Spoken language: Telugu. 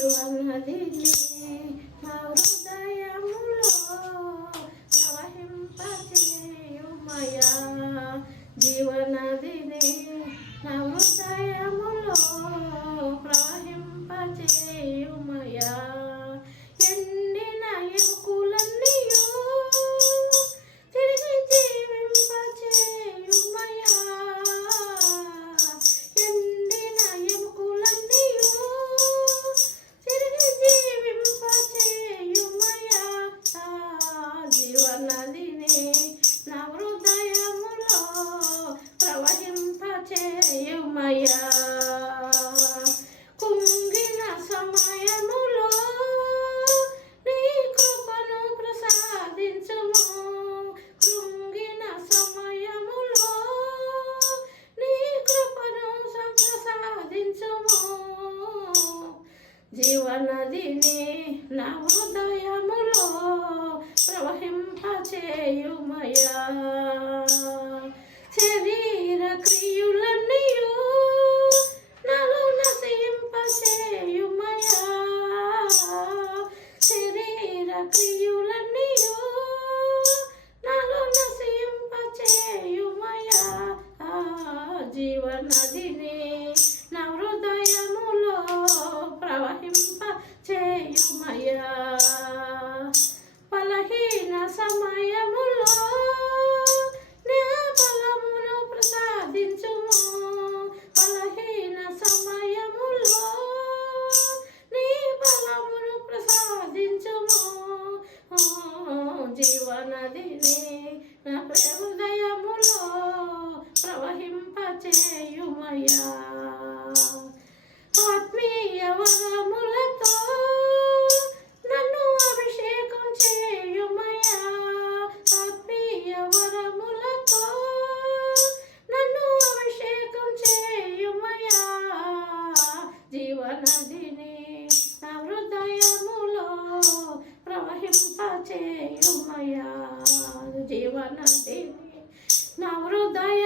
జీవనదిని నా హృదయములో ప్రవహింపచేయుమయా జీవనదిని నా హృదయములో ప్రవహింపచేయుమయా ఎండిన ఎముకలన్నీయు తిరిగి జీవింపచేయుమయా ఎండిన ఎముకలన్నీయు తిరిగి జీవింపచేయుమయా జీవనదిని నా హృదయములో ప్రవహింపచేయుమయా కుంగిన సమయములో నీ కృపను ప్రసాదించుము కృంగిన సమయములో నీ కృపను ప్రసాదించుము జీవనదిని నా హృదయములో ప్రవహింపచేయుమయా శరీర క్రియులన్నీయు నాలో నశింపచేయుమయా శరీర క్రియులన్నీయు నాలో నశింపచేయుమయా జీవనదిని నా హృదయములో ప్రవహింపచేయుమయా బలహీన సమయములో నా బలమును ప్రసాదించుము బలహీన సమయములో నీ బలమును ప్రసాదించుము జీవనదిని నా హృదయములో ప్రవహింపచేయుమయా ఆత్మీయ వరములతో నన్ను అభిషేకం చేయుమయా ఆత్మీయ వరములతో నన్ను అభిషేకం చేయుమయా జీవనదిని నా హృదయములో ప్రవహింపచేయుమయా జీవనదిని నా హృదయ